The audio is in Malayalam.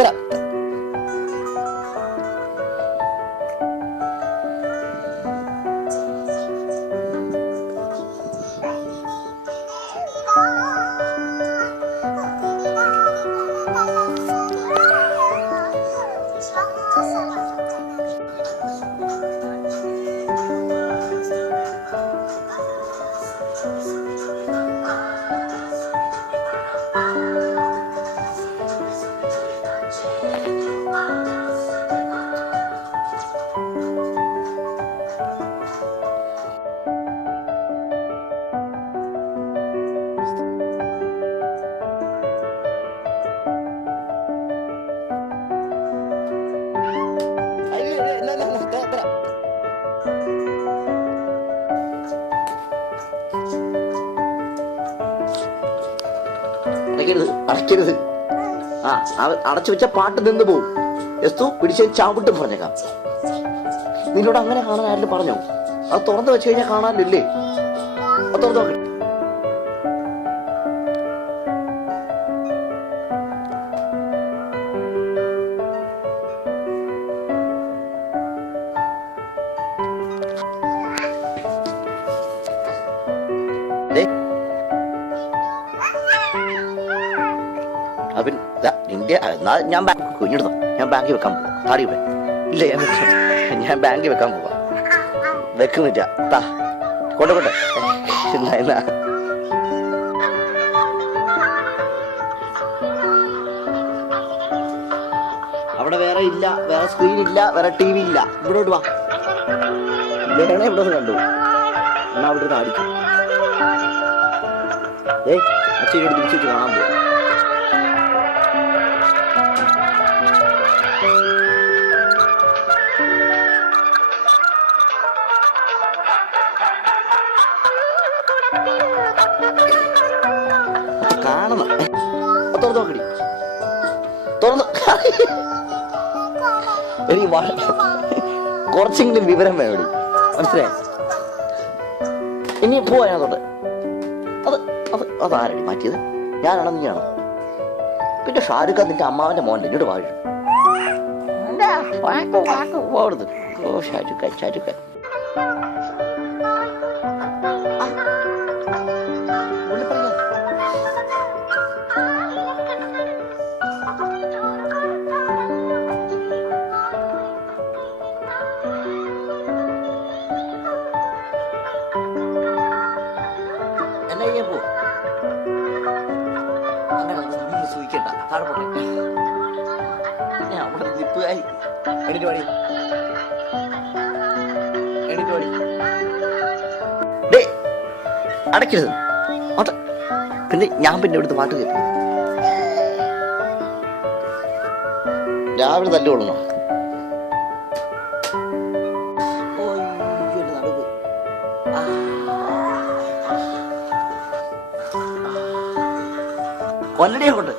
തരാം. അടയ്ക്കരുത്. അടച്ചു വെച്ച പാട്ട് നിന്ന് പോവും. എസ്തു പിടിച്ച് ചാവിട്ടും പറഞ്ഞേക്കാം. നിന്നോട് അങ്ങനെ കാണാൻ ആരെങ്കിലും പറഞ്ഞോ? അത് തുറന്നു വെച്ച് കഴിഞ്ഞാൽ കാണാനില്ലേ? അത് തുറന്നു നോക്കി. നിന്റെ ഞാൻ കുഞ്ഞെടുത്തോ, ഞാൻ ബാങ്കിൽ വെക്കാൻ പോവാ. താടി പോയി ഇല്ല, ഞാൻ ബാങ്കിൽ വെക്കാൻ പോവാ. വെക്കുന്നില്ല, താ കൊണ്ടോട്ടെ. എന്നാ അവിടെ വേറെ ഇല്ല, വേറെ സ്ക്രീൻ ഇല്ല, വേറെ TV ഇല്ല. ഇവിടോട്ട് വാ. വേണേ ഇവിടെ കണ്ടു എന്നാ അവിടെ താടിക്കും. അച്ഛനോട് തിരിച്ചു വെച്ച് കാണാൻ പോവാ. കാണണം. തുറന്നു നോക്കടി, തുറന്നു. എനിക്ക് കുറച്ചെങ്കിലും വിവരം വേണം, മനസ്സിലായി? ഇനി പോവാനോട്ട്. അതാരടി മാറ്റിയത്? ഞാനാണോ നീയാണോ? പിന്നെ ഷാരൂഖ് ഖാൻ നിന്റെ അമ്മാവന്റെ മോൻ്റെ ഇങ്ങോട്ട് വാഴ. ഓ ഷാരൂഖ് ഖാൻ, ഷാരൂഖ് ഖാൻ. അങ്ങനെ സൂചിക്കണ്ട, താഴെ പോട്ടെ. പിന്നെ അവിടെ നിപ്പുകാരി എണീറ്റ് പാടി, എണീറ്റ് പാടി. അടയ്ക്കരുത്. പിന്നെ ഞാൻ പിന്നെ ഇവിടുത്തെ പാട്ട് കേട്ടു. രാവിലെ തല്ലുകൊള്ളണോ? കൊല്ലടിയെ കൊണ്ട്